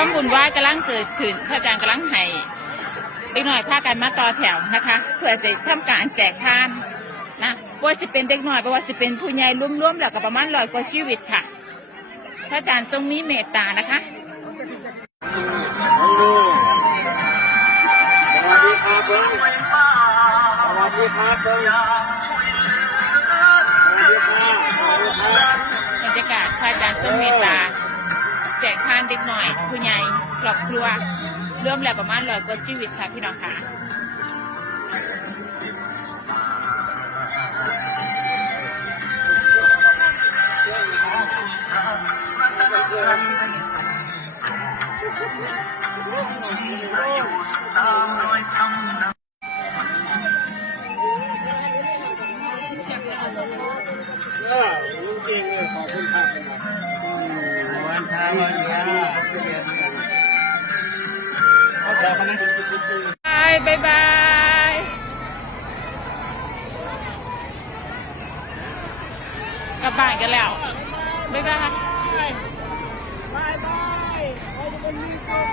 ความบุญวายกำลังเกิดขึ้นพระอาจารย์กำลังให้เด็กหน่อยพากันมาต่อแถวนะคะ เพื่อจะทำการแจกทานนะบ่ว่าสิเป็นเด็กหน่อยบ่ว่าสิเป็นผู้ใหญ่รวมๆแล้วก็ประมาณร้อยกว่าชีวิตค่ะ พระอาจารย์ทรงมีเมตตานะคะสวัสดีครับเบิ้งสวัสดีครับเบิ้งสวัสดีครับสวัสดีครับบรรยากาศพระอาจารย์ทรงเมตตา แจกทานเด็กหน่อย ผู้ใหญ่ครอบครัวรวมแล้วประมาณร้อยกว่าชีวิตค่ะพี่น้องค่ะเออจริงเลยขอบคุณครับ บายบายบายกลับบ้านกันแล้ว บ๊ายบายบายบายขอทุกคนมีความ